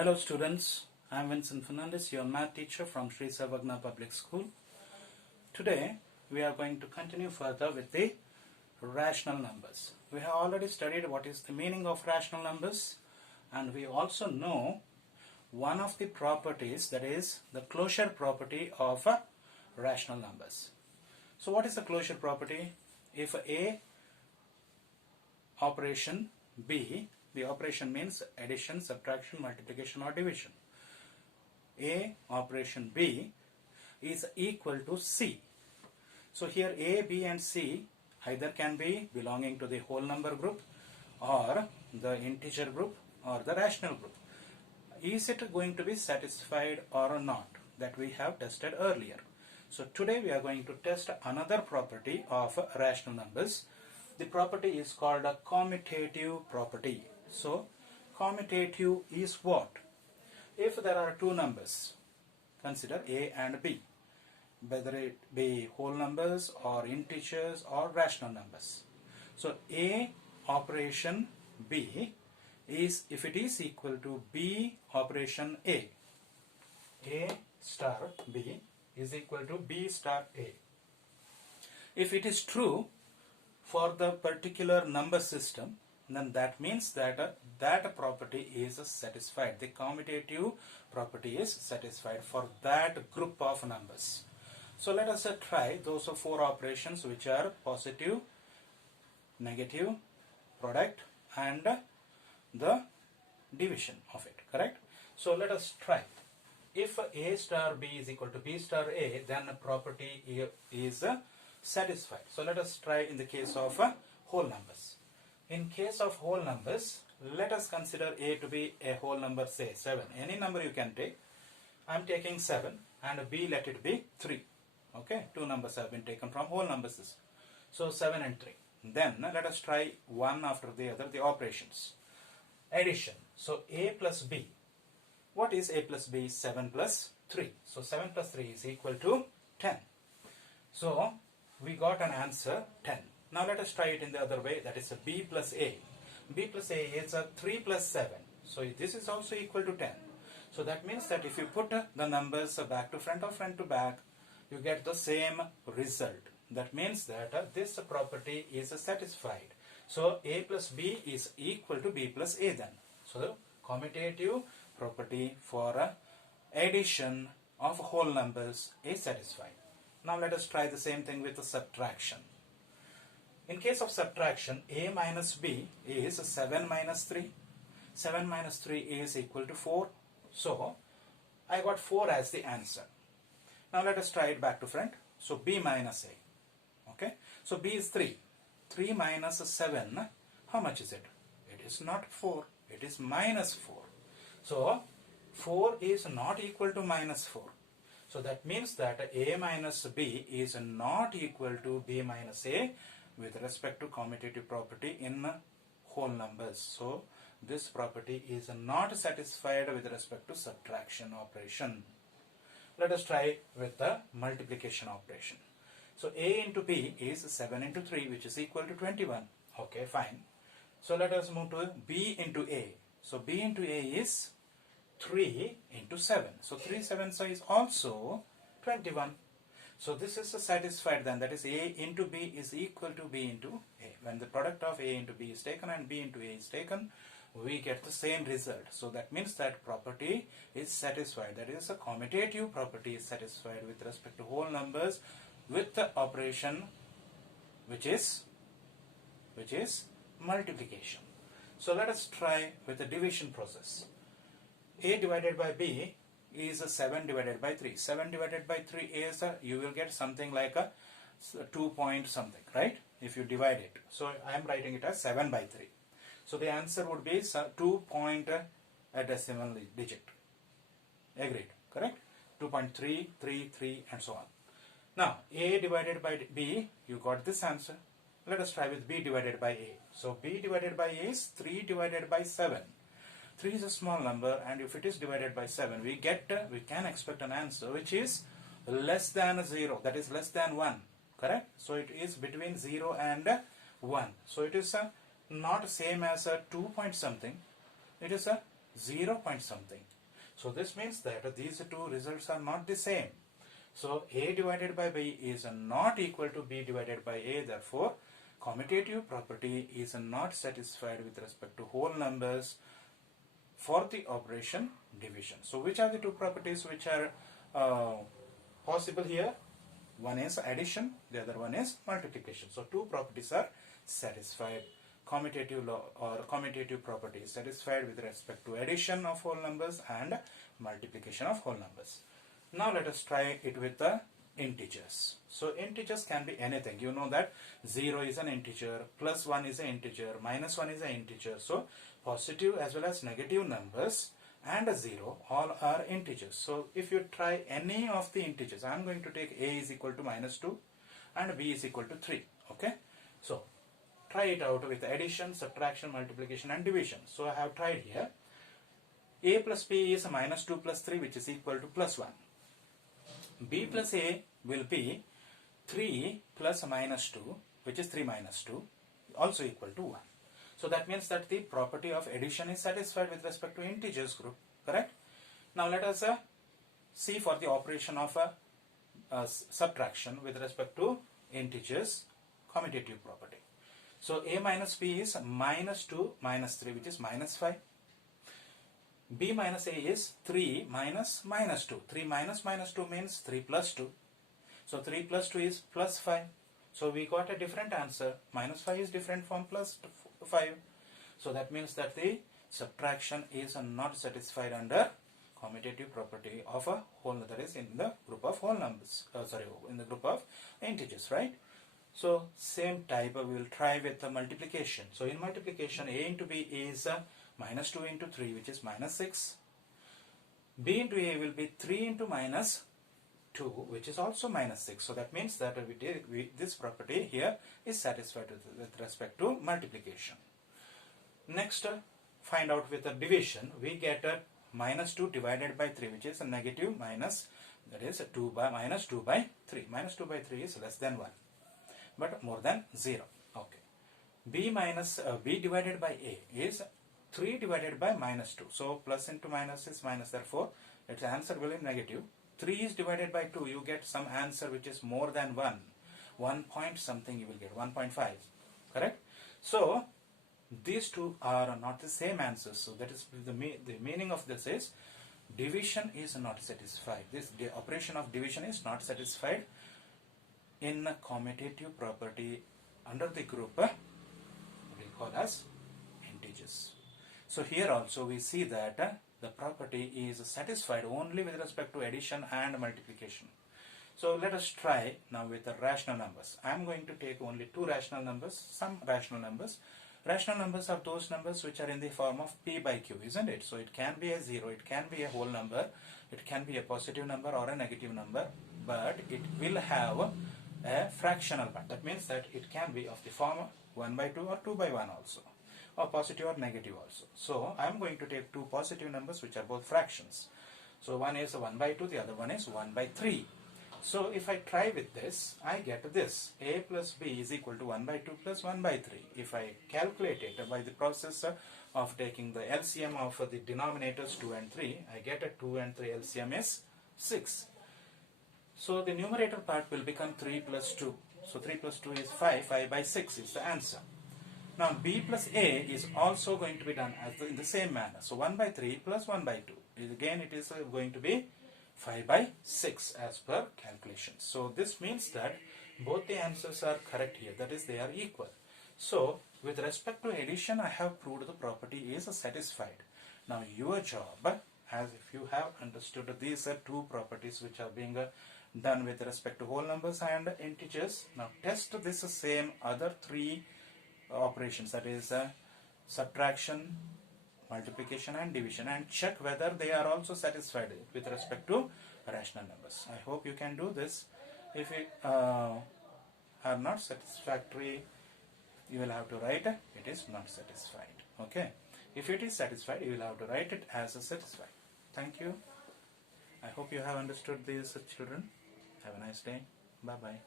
Hello students, I am Vincent Fernandez, your math teacher from Sri Sarvagna Public School. Today we are going to continue further with the rational numbers. We have already studied what is the meaning of rational numbers, and we also know one of the properties, that is the closure property of rational numbers. So what is the closure property? If A operation B, the operation means addition, subtraction, multiplication or division. A operation B is equal to C. So here A, B and C either can be belonging to the whole number group or the integer group or the rational group. Is it going to be satisfied or not? That we have tested earlier. So today we are going to test another property of rational numbers. The property is called a commutative property. So commutative is what? If there are two numbers, consider A and B, whether it be whole numbers or integers or rational numbers. So A operation B is, if it is equal to B operation A star B is equal to B star A. If it is true for the particular number system, then that means that that property is satisfied. The commutative property is satisfied for that group of numbers. So let us try those four operations, which are positive, negative, product and the division of it, correct? So let us try. If A star B is equal to B star A, then the property is satisfied. So let us try in the case of whole numbers. In case of whole numbers, let us consider A to be a whole number, say 7. Any number you can take. I am taking 7 and B, let it be 3. Okay, two numbers have been taken from whole number system. So 7 and 3. Then let us try one after the other, the operations. Addition. So A plus B. What is A plus B? 7 plus 3. So 7 plus 3 is equal to 10. So we got an answer 10. Now let us try it in the other way, that is a B plus A. B plus A is a 3 plus 7. So this is also equal to 10. So that means that if you put the numbers back to front or front to back, you get the same result. That means that this property is satisfied. So A plus B is equal to B plus A then. So the commutative property for addition of whole numbers is satisfied. Now let us try the same thing with the subtraction. In case of subtraction, A minus B is 7 minus 3. 7 minus 3 is equal to 4. So I got 4 as the answer. Now let us try it back to front. So B minus A. Okay. So B is 3. 3 minus 7. How much is it? It is not 4. It is minus 4. So 4 is not equal to minus 4. So that means that A minus B is not equal to B minus A with respect to commutative property in whole numbers. So this property is not satisfied with respect to subtraction operation. Let us try with the multiplication operation. So A into B is 7 into 3, which is equal to 21. Okay, fine. So let us move to B into A. So B into A is 3 into 7. So 3 sevens is also 21. So this is satisfied then, that is A into B is equal to B into A. When the product of A into B is taken and B into A is taken, we get the same result. So that means that property is satisfied. That is, a commutative property is satisfied with respect to whole numbers with the operation which is multiplication. So let us try with the division process. A divided by B is 7 divided by 3. 7 divided by 3 is, you will get something like a 2 point something, right? If you divide it. So I am writing it as 7 by 3. So the answer would be 2 point a decimal digit. Agreed, correct? 2.333 and so on. Now A divided by B, you got this answer. Let us try with B divided by A. So B divided by A is 3 divided by 7. 3 is a small number, and if it is divided by 7, we can expect an answer which is less than 0, that is less than 1, correct? So it is between 0 and 1. So it is not same as a 2 point something. It is 0 point something. So this means that these two results are not the same. So A divided by B is not equal to B divided by A. Therefore, commutative property is not satisfied with respect to whole numbers for the operation division. So which are the two properties which are possible here? One is addition, the other one is multiplication. So two properties are satisfied. Commutative law or commutative property is satisfied with respect to addition of whole numbers and multiplication of whole numbers. Now let us try it with the integers. So integers can be anything. You know that 0 is an integer, plus 1 is an integer, minus 1 is an integer. So positive as well as negative numbers and a 0 all are integers. So if you try any of the integers, I am going to take A is equal to -2 and B is equal to 3. Okay. So try it out with addition, subtraction, multiplication and division. So I have tried here. A plus B is -2 plus 3, which is equal to +1. B plus A will be 3 plus -2, which is 3 minus 2, also equal to 1. So that means that the property of addition is satisfied with respect to integers group, correct? Now let us see for the operation of subtraction with respect to integers, commutative property. So A minus B is -2 minus 3, which is -5. B minus A is 3 minus -2. 3 minus -2 means 3 plus 2. So 3 plus 2 is +5. So we got a different answer. -5 is different from +5. So that means that the subtraction is not satisfied under commutative property of a whole, that is in the group of whole numbers. In the group of integers, right? So same type we will try with the multiplication. So in multiplication, A into B is -2 into 3, which is -6. B into A will be 3 into -2, which is also -6. So that means that this property here is satisfied with respect to multiplication. Next, find out with the division. We get -2 divided by 3, which is a negative minus, that is -2 by 3. -2 by 3 is less than 1, but more than 0. Okay. B divided by A is 3 divided by -2. So plus into minus is minus, therefore its answer will be negative. 3 is divided by 2, you get some answer which is more than 1. 1 point something you will get, 1.5. Correct? So these two are not the same answers. So that is the meaning of this is division is not satisfied. The operation of division is not satisfied in a commutative property under the group we call as integers. So here also we see that the property is satisfied only with respect to addition and multiplication. So let us try now with the rational numbers. I am going to take only two rational numbers, some rational numbers. Rational numbers are those numbers which are in the form of P by Q, isn't it? So it can be a 0, it can be a whole number, it can be a positive number or a negative number, but it will have a fractional part. That means that it can be of the form 1 by 2 or 2 by 1 also, or positive or negative also. So I am going to take two positive numbers which are both fractions. So one is 1 by 2, the other one is 1 by 3. So if I try with this, I get this. A plus B is equal to 1 by 2 plus 1 by 3. If I calculate it by the process of taking the LCM of the denominators 2 and 3, I get a 2 and 3 LCM is 6. So the numerator part will become 3 plus 2. So 3 plus 2 is 5. 5 by 6 is the answer. Now B plus A is also going to be done in the same manner. So 1 by 3 plus 1 by 2. Again it is going to be 5 by 6 as per calculations. So this means that both the answers are correct here. That is, they are equal. So with respect to addition, I have proved the property is satisfied. Now your job, as if you have understood these are two properties which are being done with respect to whole numbers and integers. Now test this same other three operations, that is subtraction, multiplication and division, and check whether they are also satisfied with respect to rational numbers. I hope you can do this. If it are not satisfactory, you will have to write it is not satisfied. Okay. If it is satisfied, you will have to write it as a satisfied. Thank you. I hope you have understood these, children. Have a nice day. Bye bye.